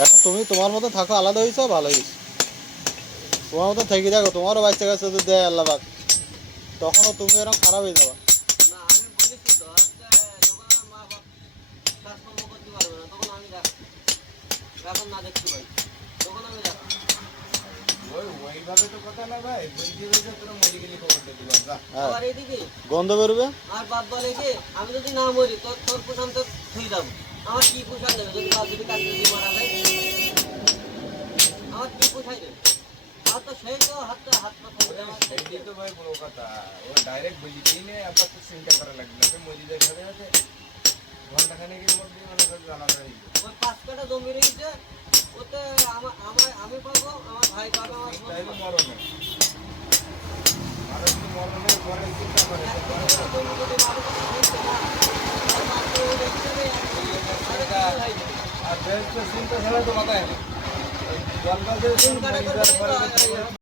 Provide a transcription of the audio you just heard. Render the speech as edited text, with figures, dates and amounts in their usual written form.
এখন তুমি তোমার মতো থাকো, আলাদা হয়েছো, ভালো হয়েছে। তোমার মতো থেকে দেখো, তোমারও বাচ্চা কাছে যদি দেয় আল্লাহ পাক, তখনও তুমি এরকম খারাপ হয়ে যাবা। না আমি বলেছি তো আজকে যখন আমার মা বাপ কাজকর্ম করতে পারবে না তখন আমি রাখুন না দেখতে পাই, তখন আমি রাখি। ওইভাবে তো কথা না ভাই, বলছি যে তোরা মরে গেলি খবর দিতে পারবা। হ্যাঁ, আবার এইদিকে গন্ধ বেরোবে। আর বাপ বলে যে আমি যদি না মরি তোর তোর পোষণ তো থুই যাবো। আমার কি পোষণ দেবে যদি বাপ যদি কাজ যদি মারা যায়? আমার কি পোষাই দেবে? আমার তো সেই তো হাতটা হাত পা থাকবে আমার। সেইটাই তো ভাই বড় কথা। ও ডাইরেক্ট বলিতেই নেই, আবার তো চিন্তা করা লাগবে না। মরে যায় সাথে সাথে ঘন্টাখানেকের মধ্যে মানে সব জানা হয়ে যাবে। ওই 5 কাঠা জমি রয়েছে, ওতে আমি পাবো, আমার ভাই পাবে, আমার বোন তাইলে পাবে। মরণে মানুষ তো মরণের পরে চিন্তা করে যে পরে তো জমি যদি মানুষ কিনতে না, আর মাত্র ওই হিসেবে আরো কিছু হয় না। আর বেশ তো চিন্তা ছাড়া তো মাথায় নেই। জল গাছের তিন কাঠা করে পরে জমি তো